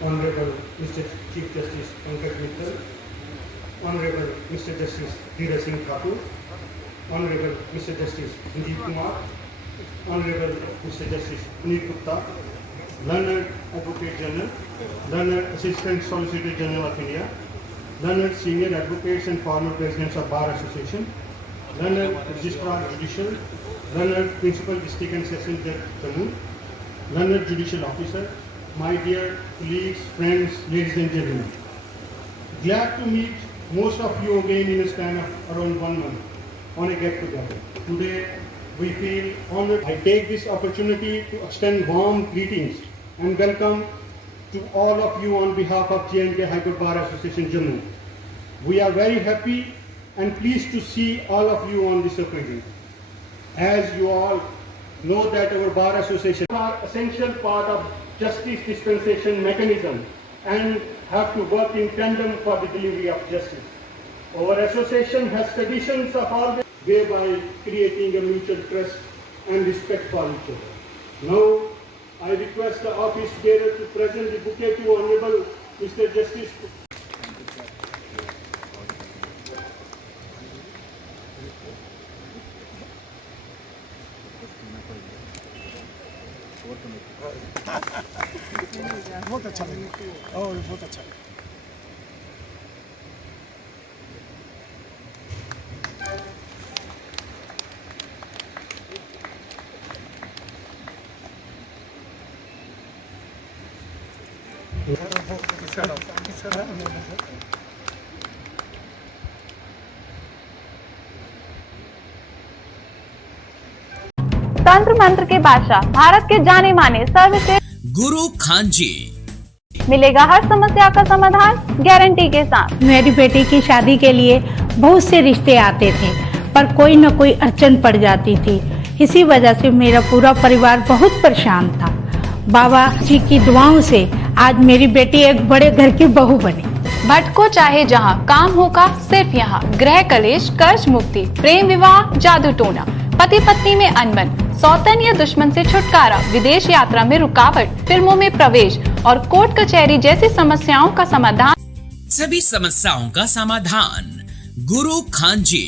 Honorable Mr. Chief Justice Pankaj Mittal, Honorable Mr. Justice Dheeraj Singh Thakur, Honorable Mr. Justice Sanjeev Kumar, Honorable Mr. Justice Puneet Gupta, Learned Advocate General, Learned Assistant Solicitor General of India, Learned Senior Advocates and former Presidents of Bar Association, Learned Registrar Judicial, Learned Principal District and Session Judge Jammu, Learned Judicial Officer, my dear colleagues, friends, ladies and gentlemen. Glad to meet most of you again in a span of around 1 month on a get-together. Today, we feel honored. I take this opportunity to extend warm greetings and welcome to all of you on behalf of J&K High Court Bar Association Jammu. We are very happy and pleased to see all of you on this occasion. As you all know that our Bar Association are essential part of justice dispensation mechanism and have to work in tandem for the delivery of justice. Our association has traditions of always thereby creating a mutual trust and respect for each other. Now, I request the office bearer to present the bouquet to Honorable Mr. Justice. बहुत अच्छा लगा और बहुत अच्छा लगा। तंत्र मंत्र के बादशाह, भारत के जाने माने सर्वश्रेष्ठ गुरु खान जी मिलेगा हर समस्या का समाधान गारंटी के साथ। मेरी बेटी की शादी के लिए बहुत से रिश्ते आते थे, पर कोई न कोई अड़चन पड़ जाती थी। इसी वजह से मेरा पूरा परिवार बहुत परेशान था। बाबा जी की दुआओं से आज मेरी बेटी एक बड़े घर की बहू बनी। भटको चाहे जहां, काम होगा सिर्फ यहां। गृह कलेश, कर्ज मुक्ति, प्रेम विवाह, जादू टोना, पति पत्नी में अनबन, सौतन या दुश्मन से छुटकारा, विदेश यात्रा में रुकावट, फिल्मों में प्रवेश और कोर्ट कचहरी जैसी समस्याओं का समाधान। सभी समस्याओं का समाधान गुरु खान जी।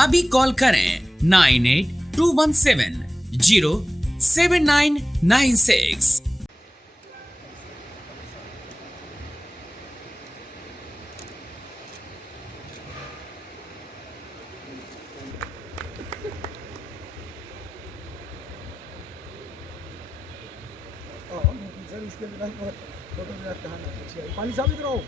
अभी कॉल करें 9821707996। इसके बिना फोटोग्राफ कहाँ ना पानी साफ इधर आओ।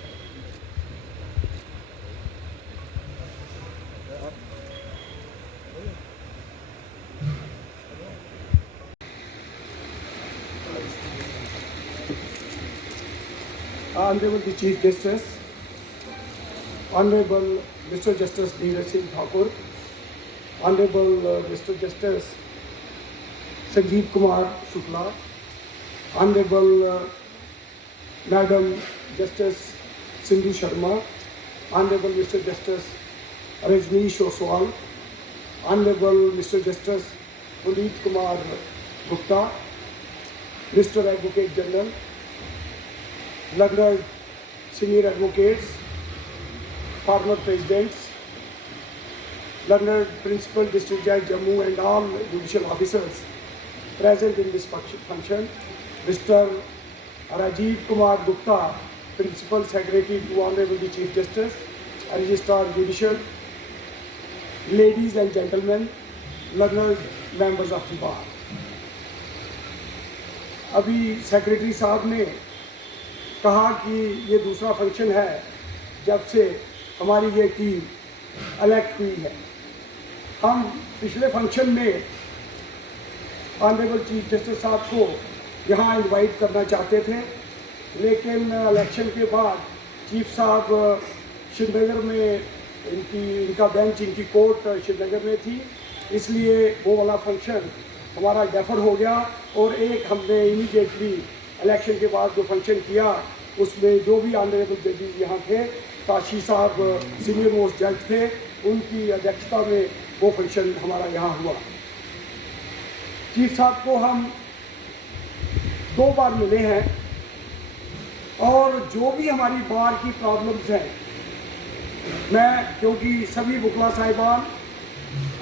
Honorable the Chief Justice, Honorable Mr. Justice Dheeraj Singh Thakur, Honorable Mr. Justice Sanjeev Kumar Shukla, Honorable Madam Justice Sindhu Sharma, Honorable Mr. Justice Rajneesh Oswal, Honorable Mr. Justice Puneet Kumar Gupta, Mr. Advocate General, Learned Senior Advocates, former Presidents, Learned Principal District Judge Jammu and all judicial officers present in this function. Mr. Rajiv Kumar Gupta, Principal Secretary to Honorable the Chief Justice, Registrar Judicial, ladies and gentlemen, learned members of the bar. अभी secretary साहब ने कहा कि ये दूसरा function है जब से हमारी ये टीम इलेक्ट हुई है। हम पिछले फंक्शन में ऑनरेबल चीफ जस्टिस साहब को यहाँ इनवाइट करना चाहते थे, लेकिन इलेक्शन के बाद चीफ साहब श्रीनगर में इनका बेंच, इनकी कोर्ट श्रीनगर में थी, इसलिए वो वाला फंक्शन हमारा डेफर हो गया। और एक हमने इमीडिएटली इलेक्शन के बाद जो फंक्शन किया उसमें जो भी ऑनरेबल जजेस यहाँ थे, काशी साहब सीनियर मोस्ट जज थे, उनकी अध्यक्षता में वो फंक्शन हमारा यहाँ हुआ। चीफ साहब को हम 2 बार मिले हैं और जो भी हमारी बार की प्रॉब्लम्स हैं, मैं क्योंकि सभी वकला साहिबान,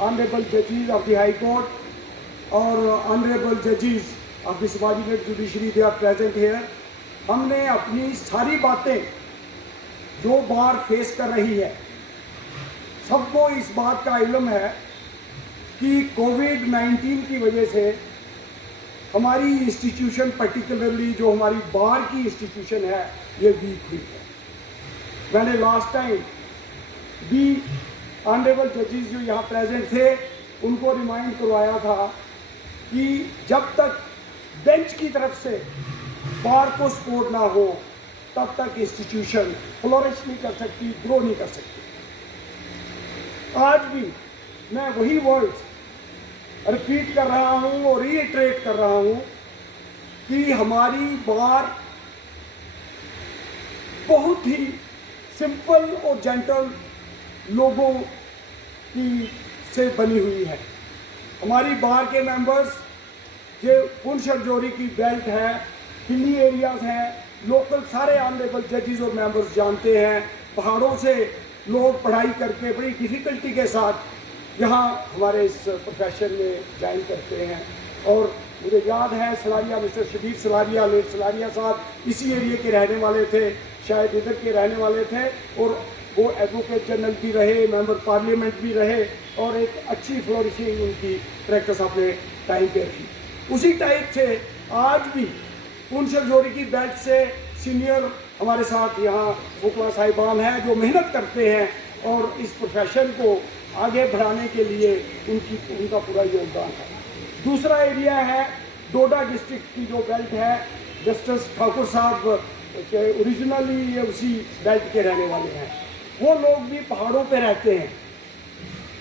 ऑनरेबल जजेस ऑफ द हाई कोर्ट और ऑनरेबल जजेस of the subordinate judiciary they are present here, हमने अपनी सारी बातें जो बार फेस कर रही है, सबको इस बात का इल्म है कि कोविड-19 की वजह से हमारी इंस्टीट्यूशन, पर्टिकुलरली जो हमारी बार की इंस्टीट्यूशन है, ये वीक हुई है। मैंने लास्ट टाइम भी ऑनरेबल जजेस जो यहाँ प्रेजेंट थे उनको रिमाइंड करवाया था कि जब तक बेंच की तरफ से बार को सपोर्ट ना हो तब तक इंस्टीट्यूशन फ्लोरिश नहीं कर सकती, ग्रो नहीं कर सकती। आज भी मैं वही वर्ड्स रिपीट कर रहा हूँ और रीइटरेट कर रहा हूँ कि हमारी बार बहुत ही सिंपल और जेंटल लोगों की से बनी हुई है। हमारी बार के मेंबर्स जो पुंछ और जोरी की बेल्ट है, हिली एरियाज हैं, लोकल सारे ऑनरेबल जजेस और मेंबर्स जानते हैं। पहाड़ों से लोग पढ़ाई करके बड़ी डिफ़िकल्टी के साथ यहाँ हमारे इस प्रोफेशन में ज्वाइन करते हैं। और मुझे याद है सलारिया, मिस्टर शबीर सलारिया, लेट सलारिया साहब इसी एरिया के रहने वाले थे, शायद इधर के रहने वाले थे, और वो एडवोकेट जनरल भी रहे, मेंबर पार्लियामेंट भी रहे, और एक अच्छी फ्लोरिशिंग उनकी प्रैक्टिस अपने टाइम पे थी। उसी टाइप से आज भी पुंछ और जोरी की बेल्ट से सीनियर हमारे साथ यहाँ वकला साहिबान हैं जो मेहनत करते हैं और इस प्रोफेशन को आगे बढ़ाने के लिए उनका पूरा योगदान है। दूसरा एरिया है डोडा डिस्ट्रिक्ट की जो बेल्ट है, जस्टिस ठाकुर साहब ओरिजिनली ये उसी बेल्ट के रहने वाले हैं। वो लोग भी पहाड़ों पे रहते हैं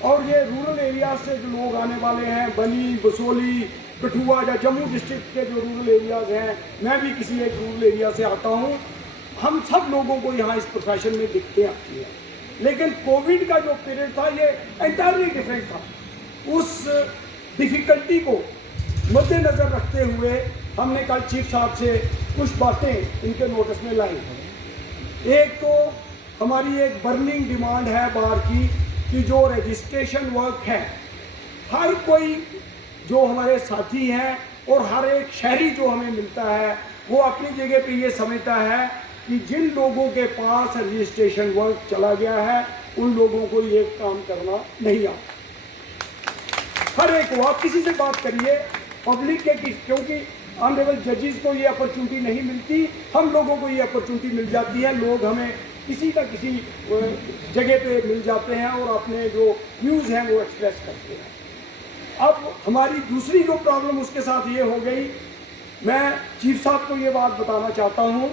और ये रूरल एरिया से जो लोग आने वाले हैं, बनी, बसोली, कठुआ या जम्मू डिस्ट्रिक्ट के जो रूरल एरियाज़ हैं, मैं भी किसी एक रूरल एरिया से आता हूँ, हम सब लोगों को यहाँ इस प्रोफेशन में दिखते आती है। लेकिन कोविड का जो पीरियड था ये एंटायरली डिफरेंट था। उस डिफ़िकल्टी को मद्देनज़र रखते हुए हमने कल चीफ साहब से कुछ बातें इनके नोटिस में लाई। एक तो हमारी एक बर्निंग डिमांड है बार की कि जो रजिस्ट्रेशन वर्क है, हर कोई जो हमारे साथी हैं और हर एक शहरी जो हमें मिलता है वो अपनी जगह पे ये समझता है कि जिन लोगों के पास रजिस्ट्रेशन वर्क चला गया है उन लोगों को ये काम करना नहीं आता। हर एक को आप किसी से बात करिए पब्लिक के, क्योंकि ऑनरेबल जजेस को ये अपॉर्चुनिटी नहीं मिलती, हम लोगों को ये अपॉर्चुनिटी मिल जाती है। लोग हमें किसी का किसी जगह पे मिल जाते हैं और अपने जो व्यूज़ हैं वो एक्सप्रेस करते हैं। अब हमारी दूसरी जो प्रॉब्लम उसके साथ ये हो गई, मैं चीफ साहब को ये बात बताना चाहता हूँ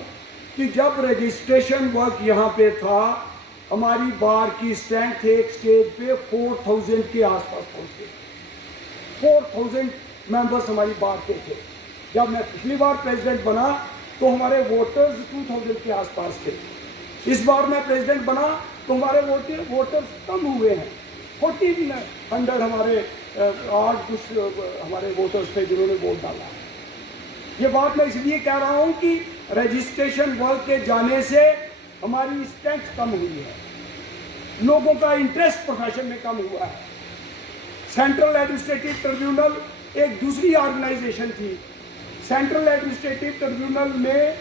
कि जब रजिस्ट्रेशन वर्क यहाँ पे था, हमारी बार की स्ट्रेंथ एक स्टेज पे 4000 के आसपास पहुँचे। 4000 मेंबर्स हमारी बार के थे। जब मैं पिछली बार प्रेसिडेंट बना तो हमारे वोटर्स 2000 के आसपास थे। इस बार मैं प्रेसिडेंट बना तो हमारे वोटर्स कम हुए हैं। 1400 हमारे 8 कुछ हमारे वोटर्स थे जिन्होंने वोट डाला। ये बात मैं इसलिए कह रहा हूँ कि रजिस्ट्रेशन वर्क के जाने से हमारी स्ट्रेंथ कम हुई है, लोगों का इंटरेस्ट प्रोफेशन में कम हुआ है। सेंट्रल एडमिनिस्ट्रेटिव ट्रिब्यूनल एक दूसरी ऑर्गेनाइजेशन थी। सेंट्रल एडमिनिस्ट्रेटिव ट्रिब्यूनल में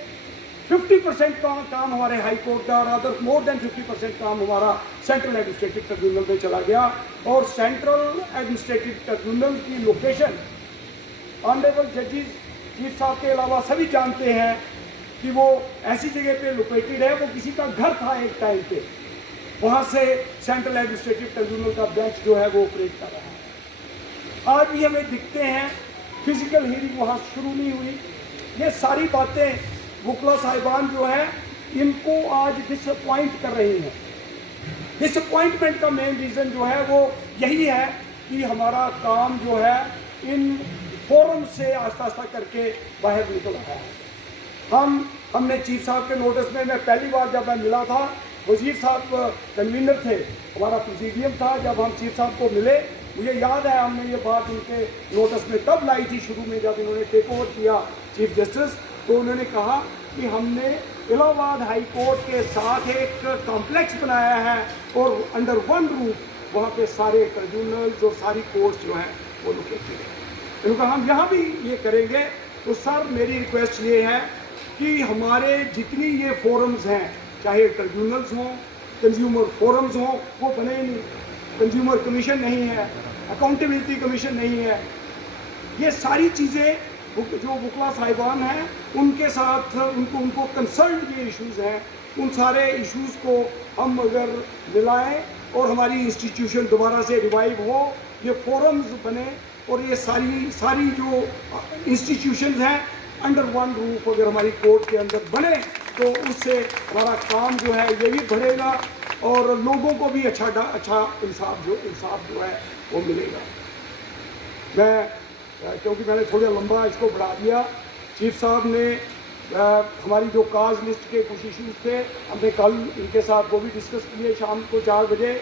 50% का काम हमारे हाई कोर्ट का और अदर मोर देन 50% काम हमारा सेंट्रल एडमिनिस्ट्रेटिव ट्रिब्यूनल में चला गया। और सेंट्रल एडमिनिस्ट्रेटिव ट्रिब्यूनल की लोकेशन ऑनरेबल जजेस चीफ साहब के अलावा सभी जानते हैं कि वो ऐसी जगह पे लोकेटेड है, वो किसी का घर था एक टाइम पे, वहाँ से सेंट्रल एडमिनिस्ट्रेटिव ट्रिब्यूनल का बेंच जो है वो ऑपरेट कर रहा है। आज भी हमें दिखते हैं, फिजिकल हियरिंग वहाँ शुरू नहीं हुई। ये सारी बातें वकला साहिबान जो है इनको आज डिसअपॉइंट कर रही हैं। डिसअपॉइंटमेंट का मेन रीज़न जो है वो यही है कि हमारा काम जो है इन फोरम से आस्ता आस्ता करके बाहर निकल रहा है। हमने चीफ साहब के नोटिस में, मैं पहली बार जब मैं मिला था, वजीर साहब कन्वीनर थे, हमारा प्रेसिडियम था, जब हम चीफ साहब को मिले, मुझे याद है हमने ये बात उनके नोटिस में तब लाई थी शुरू में जब इन्होंने टेक ओवर किया चीफ जस्टिस। तो उन्होंने कहा कि हमने इलाहाबाद हाई कोर्ट के साथ एक कॉम्प्लेक्स बनाया है और अंडर वन रूफ वहाँ पे सारे ट्रिब्यूनल्स और सारी कोर्ट्स जो हैं वो लोकेटेड है। उन्होंने कहा हम यहाँ भी ये करेंगे। तो सर मेरी रिक्वेस्ट ये है कि हमारे जितनी ये फोरम्स हैं, चाहे ट्रिब्यूनल्स हों, कंज्यूमर फोरम्स हों, वो बने ही नहीं। कंज्यूमर कमीशन नहीं है, अकाउंटेबिलिटी कमीशन नहीं है, ये सारी चीज़ें जो वकला साहिबान हैं उनके साथ उनको कंसर्न ये इश्यूज़ हैं, उन सारे इश्यूज़ को हम अगर मिलाएं और हमारी इंस्टीट्यूशन दोबारा से रिवाइव हो, ये फोरम्स बने और ये सारी जो इंस्टीट्यूशंस हैं अंडर वन रूफ अगर हमारी कोर्ट के अंदर बने तो उससे हमारा काम जो है ये भी बढ़ेगा और लोगों को भी अच्छा इंसाफ जो है वो मिलेगा। क्योंकि मैंने थोड़ा लंबा इसको बढ़ा दिया, चीफ साहब ने हमारी जो काज लिस्ट के कुछ इश्यूज थे हमने कल इनके साथ वो भी डिस्कस किए शाम को 4 बजे।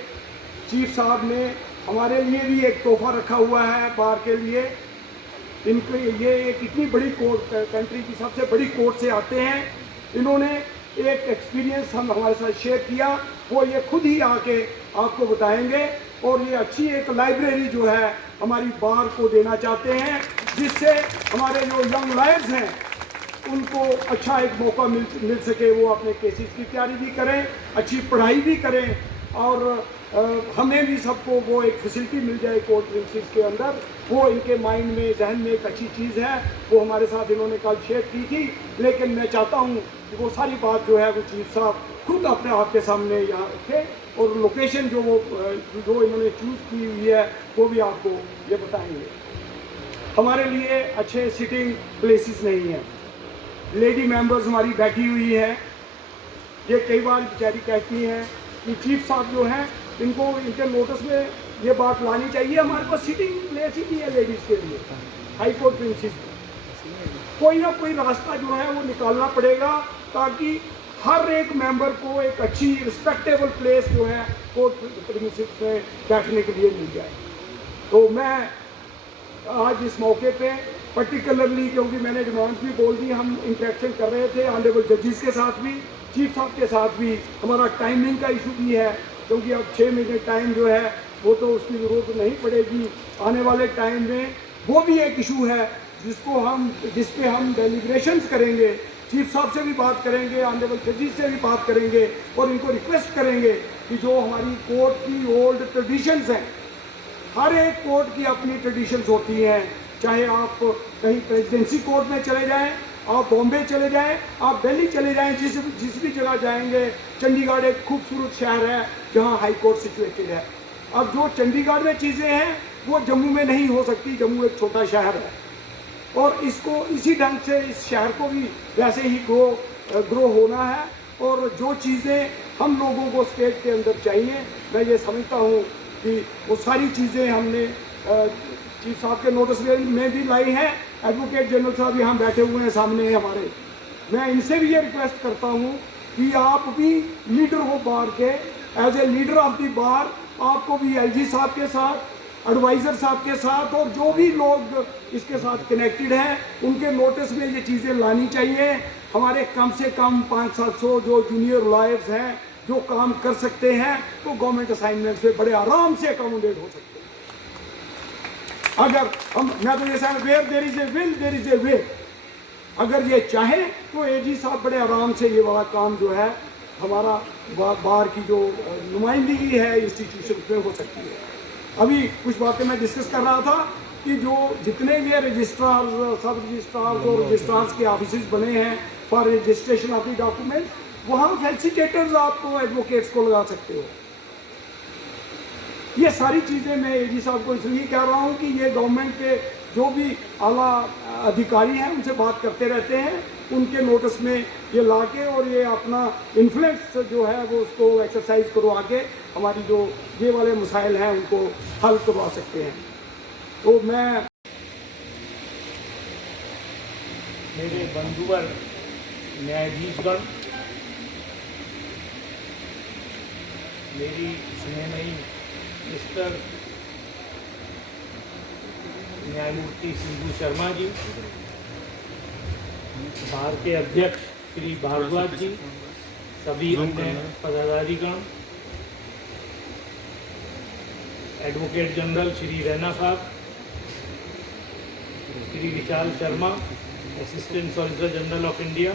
चीफ साहब ने हमारे लिए भी एक तोहफा रखा हुआ है बार के लिए। इनको ये एक इतनी बड़ी कोर्ट, कंट्री की सबसे बड़ी कोर्ट से आते हैं, इन्होंने एक एक्सपीरियंस हमारे साथ शेयर किया, वो ये खुद ही आके आपको बताएंगे और ये अच्छी एक लाइब्रेरी जो है हमारी बार को देना चाहते हैं, जिससे हमारे जो यंग लॉयर्स हैं उनको अच्छा एक मौका मिल सके, वो अपने केसेस की तैयारी भी करें, अच्छी पढ़ाई भी करें और हमें भी सबको वो एक फैसिलिटी मिल जाए कोर्ट प्रिंसिस के अंदर। वो इनके माइंड में, जहन में एक अच्छी चीज़ है, वो हमारे साथ इन्होंने कल शेयर की थी। लेकिन मैं चाहता हूँ कि वो सारी बात जो है वो चीफ साहब खुद अपने आपके सामने यहाँ रखें और लोकेशन जो इन्होंने चूज़ की हुई है वो भी आपको ये बताएंगे। हमारे लिए अच्छे सिटिंग प्लेसेस नहीं हैं, लेडी मेंबर्स हमारी बैठी हुई हैं, ये कई बार बेचारी कहती हैं कि चीफ साहब जो हैं इनको इनके नोटिस में ये बात लानी चाहिए, हमारे पास सिटिंग प्लेस ही नहीं है लेडीज़ के लिए हाई कोर्ट प्रिंसिस में। कोई ना कोई रास्ता जो है वो निकालना पड़ेगा ताकि हर एक मेंबर को एक अच्छी रिस्पेक्टेबल प्लेस जो है कोर्ट प्रिंसिस में बैठने के लिए मिल जाए। तो मैं आज इस मौके पे पर्टिकुलरली, क्योंकि मैंने डिमांड्स भी बोल दी, हम इंटरेक्शन कर रहे थे ऑनरेबल जजेस के साथ भी, चीफ साहब के साथ भी, हमारा टाइमिंग का इशू भी है क्योंकि अब 6 महीने टाइम जो है वो तो उसकी ज़रूरत नहीं पड़ेगी आने वाले टाइम में। वो भी एक इशू है जिस पे हम डेलिब्रेशंस करेंगे, चीफ साहब से भी बात करेंगे, ऑनरेबल जजेस से भी बात करेंगे और इनको रिक्वेस्ट करेंगे कि जो हमारी कोर्ट की ओल्ड ट्रेडिशंस हैं, हर एक कोर्ट की अपनी ट्रेडिशंस होती हैं, चाहे आप कहीं प्रेसिडेंसी कोर्ट में चले जाएं, आप बॉम्बे चले जाएं, आप दिल्ली चले जाएं, जिस भी जगह जाएंगे, चंडीगढ़ एक खूबसूरत शहर है जहां हाई कोर्ट सिचुएटेड है। अब जो चंडीगढ़ में चीज़ें हैं वो जम्मू में नहीं हो सकती, जम्मू एक छोटा शहर है और इसको इसी ढंग से इस शहर को भी वैसे ही ग्रो होना है और जो चीज़ें हम लोगों को स्टेट के अंदर चाहिए, मैं ये समझता हूँ कि वो सारी चीज़ें हमने चीफ साहब के नोटिस में भी लाई हैं। एडवोकेट जनरल साहब यहाँ बैठे हुए हैं सामने हमारे, मैं इनसे भी ये रिक्वेस्ट करता हूँ कि आप भी लीडर हो बार के, as a leader of the bar आपको भी एलजी साहब के साथ, एडवाइज़र साहब के साथ और जो भी लोग इसके साथ कनेक्टेड हैं उनके नोटिस में ये चीज़ें लानी चाहिए। हमारे कम से कम 500-700 जो जूनियर लॉयर्स हैं जो काम कर सकते हैं तो गवर्नमेंट असाइनमेंट से बड़े आराम से अकोमोडेट हो सकते हैं। अगर मैं तो ये समझ, where there is a will there is a way, अगर ये चाहे तो एजी साहब बड़े आराम से ये वाला काम जो है हमारा बार की जो नुमाइंदगी है इंस्टीट्यूशन में हो सकती है। अभी कुछ बातें मैं डिस्कस कर रहा था कि जो जितने भी रजिस्ट्रार, सब रजिस्ट्रार और रजिस्ट्रार्स के ऑफिस बने हैं for registration of the document, वहाँ फैसिलिटेटर्स आपको एडवोकेट्स को लगा सकते हो। ये सारी चीज़ें मैं एजी साहब को इसलिए कह रहा हूँ कि ये गवर्नमेंट के जो भी आला अधिकारी हैं उनसे बात करते रहते हैं उनके नोटिस में ये लाके और ये अपना इन्फ्लुएंस जो है वो उसको एक्सरसाइज करवा के हमारी जो ये वाले मसाइल हैं उनको हल करवा सकते हैं। तो मैं मेरे बंधुवर न्यायाधीशगण, मेरी स्नेहमयी मिस्टर न्यायमूर्ति सिंधु शर्मा जी, बार के अध्यक्ष श्री भारद्वाज जी, सभी अन्य पदाधिकारीगण, एडवोकेट जनरल श्री रैना साहब, Shri Vishal Sharma, assistant solicitor general of India,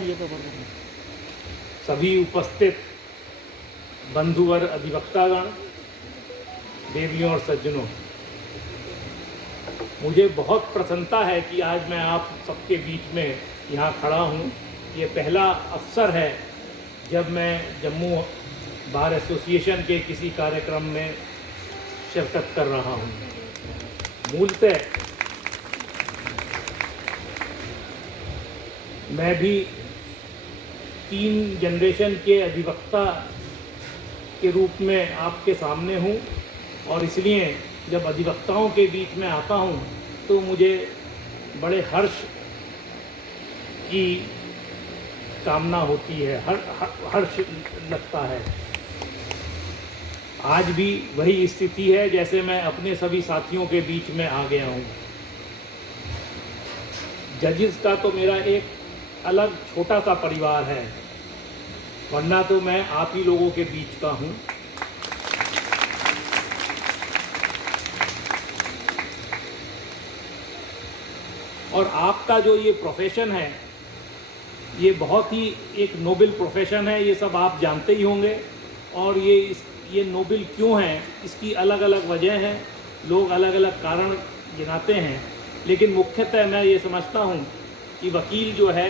सभी उपस्थित बंधुवर अधिवक्तागण, देवियों और सज्जनों, मुझे बहुत प्रसन्नता है कि आज मैं आप सबके बीच में यहाँ खड़ा हूँ। ये पहला अवसर है जब मैं जम्मू बार एसोसिएशन के किसी कार्यक्रम में शिरकत कर रहा हूँ। मूलतः मैं भी 3 जनरेशन के अधिवक्ता के रूप में आपके सामने हूँ और इसलिए जब अधिवक्ताओं के बीच में आता हूँ तो मुझे बड़े हर्ष की कामना होती है, हर्ष लगता है। आज भी वही स्थिति है जैसे मैं अपने सभी साथियों के बीच में आ गया हूँ। जजेस का तो मेरा एक अलग छोटा सा परिवार है, वरना तो मैं आप ही लोगों के बीच का हूँ। और आपका जो ये प्रोफेशन है ये बहुत ही एक नोबल प्रोफेशन है, ये सब आप जानते ही होंगे। और ये नोबल क्यों है, इसकी अलग अलग वजह हैं, लोग अलग अलग कारण गिनाते हैं, लेकिन मुख्यतः मैं ये समझता हूँ कि वकील जो है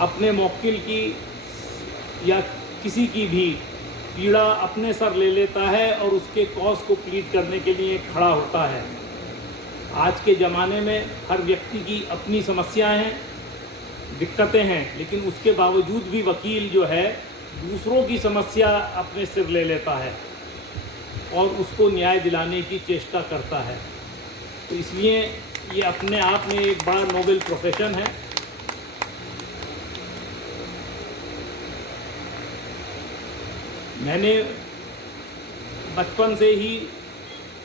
अपने मौकिल की या किसी की भी पीड़ा अपने सर ले लेता है और उसके कॉज को प्लीड करने के लिए खड़ा होता है। आज के ज़माने में हर व्यक्ति की अपनी समस्याएं हैं, दिक्कतें हैं, लेकिन उसके बावजूद भी वकील जो है दूसरों की समस्या अपने सिर ले लेता है और उसको न्याय दिलाने की चेष्टा करता है। तो इसलिए ये अपने आप में एक बड़ा नोबल प्रोफेशन है। मैंने बचपन से ही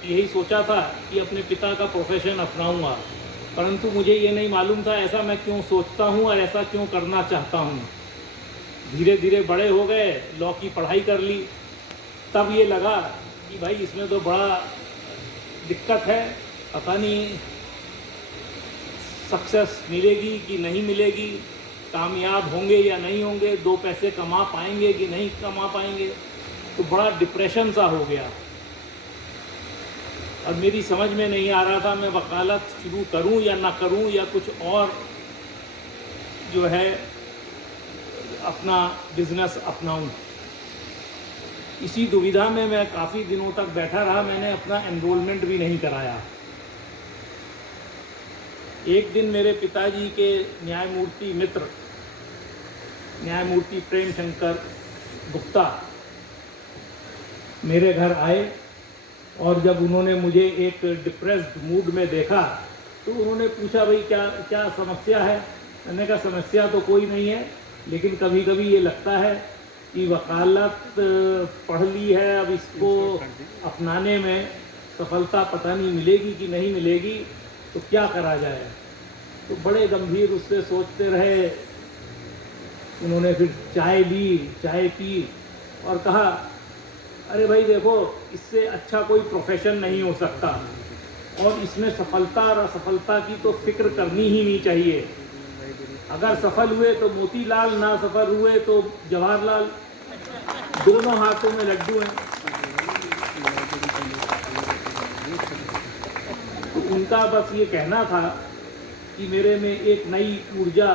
यही सोचा था कि अपने पिता का प्रोफेशन अपनाऊंगा, परंतु मुझे ये नहीं मालूम था ऐसा मैं क्यों सोचता हूँ और ऐसा क्यों करना चाहता हूँ। धीरे धीरे बड़े हो गए, लॉ की पढ़ाई कर ली, तब ये लगा कि भाई इसमें तो बड़ा दिक्कत है, पता नहीं सक्सेस मिलेगी कि नहीं मिलेगी, कामयाब होंगे या नहीं होंगे, 2 पैसे कमा पाएंगे कि नहीं कमा पाएंगे। तो बड़ा डिप्रेशन सा हो गया और मेरी समझ में नहीं आ रहा था मैं वकालत शुरू करूं या ना करूं या कुछ और जो है अपना बिजनेस अपनाऊं। इसी दुविधा में मैं काफ़ी दिनों तक बैठा रहा, मैंने अपना एनरोलमेंट भी नहीं कराया। एक दिन मेरे पिताजी के न्यायमूर्ति मित्र न्यायमूर्ति प्रेम शंकर गुप्ता मेरे घर आए और जब उन्होंने मुझे एक डिप्रेस्ड मूड में देखा तो उन्होंने पूछा भाई क्या समस्या है। मैंने कहा समस्या तो कोई नहीं है, लेकिन कभी कभी ये लगता है कि वकालत पढ़ ली है, अब इसको अपनाने में सफलता पता नहीं मिलेगी कि नहीं मिलेगी, तो क्या करा जाए। तो बड़े गंभीर उससे सोचते रहे। उन्होंने फिर चाय पी और कहा अरे भाई देखो, इससे अच्छा कोई प्रोफेशन नहीं हो सकता और इसमें सफलता और असफलता की तो फिक्र करनी ही नहीं चाहिए। अगर सफल हुए तो मोतीलाल, ना सफल हुए तो जवाहरलाल, दोनों हाथों में लड्डू हैं। तो उनका बस ये कहना था कि मेरे में एक नई ऊर्जा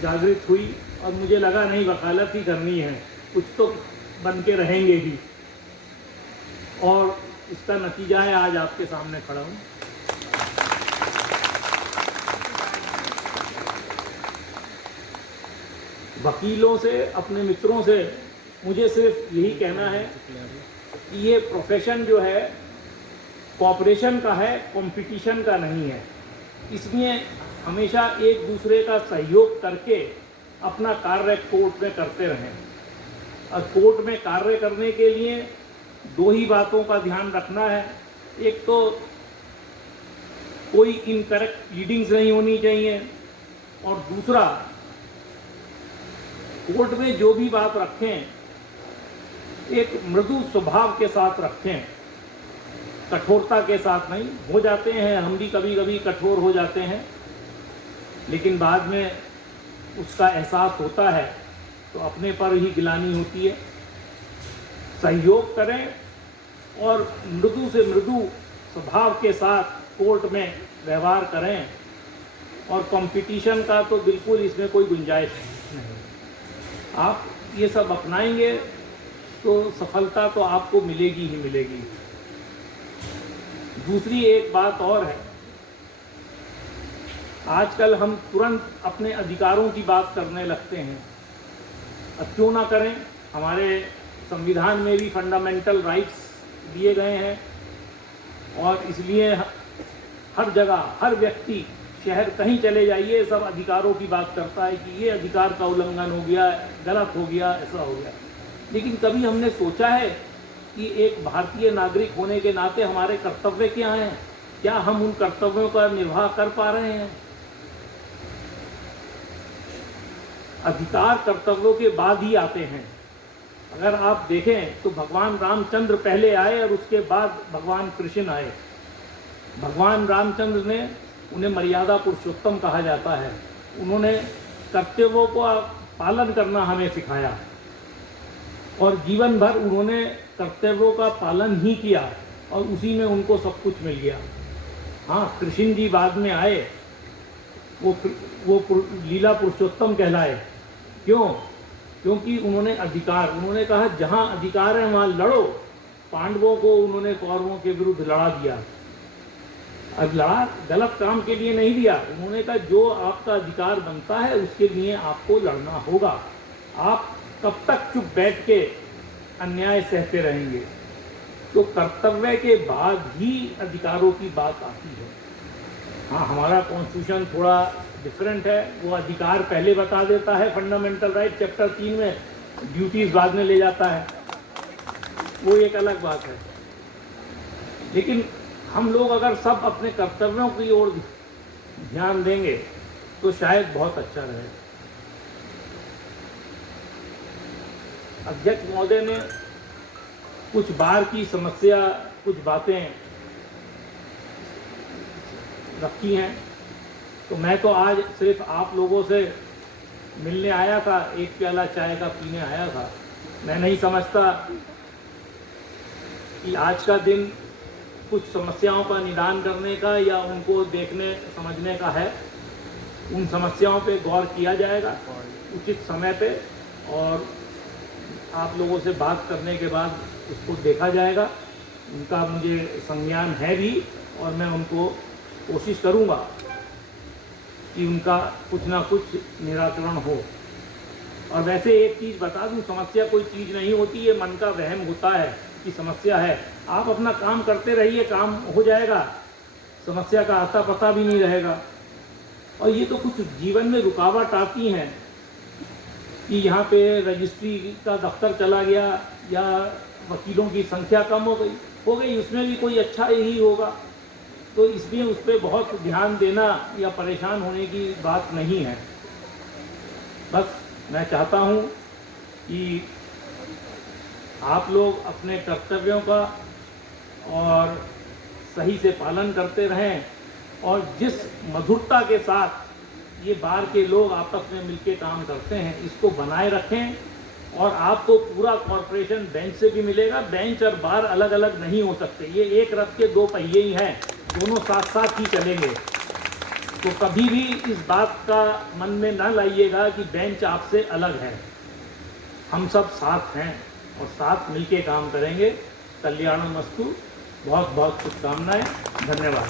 जागृत हुई और मुझे लगा नहीं वकालत ही करनी है, कुछ तो बन के रहेंगे ही, और इसका नतीजा है आज आपके सामने खड़ा हूँ। वकीलों से, अपने मित्रों से मुझे सिर्फ यही कहना है कि ये प्रोफेशन जो है कॉपरेशन का है, कंपटीशन का नहीं है। इसलिए हमेशा एक दूसरे का सहयोग करके अपना कार्य कोर्ट में करते रहें। और कोर्ट में कार्य करने के लिए दो ही बातों का ध्यान रखना है। एक तो कोई इनकरेक्ट प्लीडिंग्स नहीं होनी चाहिए, और दूसरा कोर्ट में जो भी बात रखें एक मृदु स्वभाव के साथ रखें, कठोरता के साथ नहीं। हो जाते हैं, हम भी कभी कभी कठोर हो जाते हैं, लेकिन बाद में उसका एहसास होता है तो अपने पर ही गिलानी होती है। सहयोग करें और मृदु से मृदु स्वभाव के साथ कोर्ट में व्यवहार करें, और कंपटीशन का तो बिल्कुल इसमें कोई गुंजाइश नहीं। आप ये सब अपनाएंगे तो सफलता तो आपको मिलेगी ही मिलेगी। दूसरी एक बात और है, आजकल हम तुरंत अपने अधिकारों की बात करने लगते हैं। अब क्यों ना करें, हमारे संविधान में भी फंडामेंटल राइट्स दिए गए हैं, और इसलिए हर जगह हर व्यक्ति, शहर कहीं चले जाइए, सब अधिकारों की बात करता है कि ये अधिकार का उल्लंघन हो गया, गलत हो गया, ऐसा हो गया। लेकिन कभी हमने सोचा है कि एक भारतीय नागरिक होने के नाते हमारे कर्तव्य क्या हैं? क्या हम उन कर्तव्यों का निर्वाह कर पा रहे हैं? अधिकार कर्तव्यों के बाद ही आते हैं। अगर आप देखें तो भगवान रामचंद्र पहले आए और उसके बाद भगवान कृष्ण आए। भगवान रामचंद्र ने, उन्हें मर्यादा पुरुषोत्तम कहा जाता है, उन्होंने कर्तव्यों को पालन करना हमें सिखाया, और जीवन भर उन्होंने कर्तव्यों का पालन ही किया, और उसी में उनको सब कुछ मिल गया। हाँ, कृष्ण जी बाद में आए, वो लीला पुरुषोत्तम कहलाए। क्यों? क्योंकि उन्होंने कहा जहाँ अधिकार है वहाँ लड़ो। पांडवों को उन्होंने कौरवों के विरुद्ध लड़ा दिया। अब लड़ा गलत काम के लिए नहीं दिया, उन्होंने कहा जो आपका अधिकार बनता है उसके लिए आपको लड़ना होगा। आप कब तक चुप बैठ के अन्याय सहते रहेंगे? तो कर्तव्य के बाद ही अधिकारों की बात आती है। हाँ, हमारा कॉन्स्टिट्यूशन थोड़ा डिफरेंट है, वो अधिकार पहले बता देता है, फंडामेंटल राइट चैप्टर 3 में, ड्यूटीज बाद में ले जाता है, वो एक अलग बात है। लेकिन हम लोग अगर सब अपने कर्तव्यों की ओर ध्यान देंगे तो शायद बहुत अच्छा रहे। अध्यक्ष महोदय ने कुछ बार की समस्या, कुछ बातें रखी हैं, तो मैं तो आज सिर्फ आप लोगों से मिलने आया था, एक प्याला चाय का पीने आया था। मैं नहीं समझता कि आज का दिन कुछ समस्याओं का निदान करने का या उनको देखने समझने का है। उन समस्याओं पे गौर किया जाएगा उचित समय पे, और आप लोगों से बात करने के बाद उसको देखा जाएगा। उनका मुझे संज्ञान है भी, और मैं उनको कोशिश करूँगा कि उनका कुछ ना कुछ निराकरण हो। और वैसे एक चीज़ बता दूं, समस्या कोई चीज़ नहीं होती, ये मन का वहम होता है कि समस्या है। आप अपना काम करते रहिए, काम हो जाएगा, समस्या का आता पता भी नहीं रहेगा। और ये तो कुछ जीवन में रुकावट आती हैं कि यहाँ पे रजिस्ट्री का दफ्तर चला गया या वकीलों की संख्या कम हो गई, उसमें भी कोई अच्छा यही होगा। तो इसलिए उस पर बहुत ध्यान देना या परेशान होने की बात नहीं है। बस मैं चाहता हूँ कि आप लोग अपने कर्तव्यों का और सही से पालन करते रहें, और जिस मधुरता के साथ ये बार के लोग आपस में मिलके काम करते हैं इसको बनाए रखें। और आपको पूरा कॉरपोरेशन बेंच से भी मिलेगा। बेंच और बार अलग अलग नहीं हो सकते, ये एक रथ के दो पहिए ही हैं, दोनों साथ साथ ही चलेंगे। तो कभी भी इस बात का मन में ना लाइएगा कि बेंच आपसे अलग है। हम सब साथ हैं और साथ मिलके काम करेंगे। कल्याणमस्तु। बहुत बहुत शुभकामनाएं। धन्यवाद।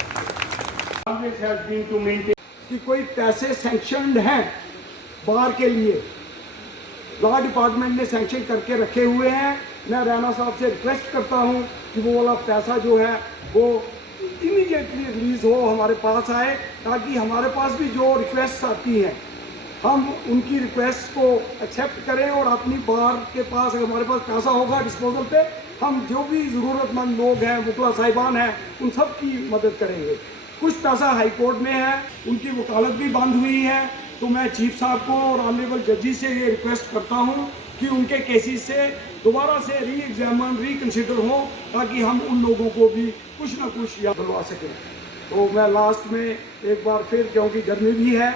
कि कोई पैसे सैंक्शनड हैं बार के लिए, लॉ डिपार्टमेंट ने सैंक्शन करके रखे हुए हैं। मैं रैना साहब से रिक्वेस्ट करता हूँ कि वो वाला पैसा जो है वो इमीडिएटली रिलीज़ हो, हमारे पास आए, ताकि हमारे पास भी जो रिक्वेस्ट आती हैं हम उनकी रिक्वेस्ट को एक्सेप्ट करें और अपनी बार के पास अगर हमारे पास पैसा होगा डिस्पोजल पे, हम जो भी ज़रूरतमंद लोग हैं, वकला साहिबान हैं, उन सब की मदद करेंगे। कुछ पैसा हाई कोर्ट में है, उनकी वकालत भी बंद हुई है, तो मैं चीफ साहब को और ऑनरेबल जजेस से ये रिक्वेस्ट करता हूँ कि उनके केसेस से दोबारा से री एग्जामिन रिकन्सिडर हो, ताकि हम उन लोगों को भी कुछ ना कुछ याद दिलवा सकें। तो मैं लास्ट में एक बार फिर, क्योंकि गर्मी भी है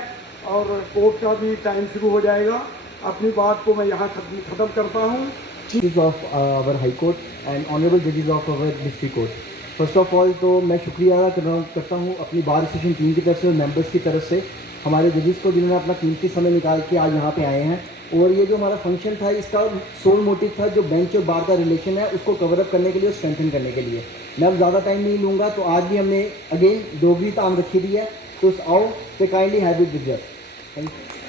और कोर्ट का भी टाइम शुरू हो जाएगा, अपनी बात को मैं यहाँ ख़त्म करता हूँ। Judges of our High Court and Honorable Judges of our District Court. First of all तो मैं शुक्रिया अदा करता हूँ अपनी बार एसोसिएशन टीम की तरफ से और मेंबर्स की तरफ से, हमारे जजेस को जिन्होंने अपना कीमती समय निकाल के आज यहाँ पे आए हैं। और ये जो हमारा फंक्शन था, इसका सोल मोटिव था जो बेंच और बार का रिलेशन है उसको कवर अप करने के लिए और स्ट्रेंथन करने के लिए। मैं अब ज़्यादा टाइम नहीं लूँगा, तो आज भी हमने अगेन डोगरी ताम रखी दी है, तो आओ तो kindly have it with us. Thank you.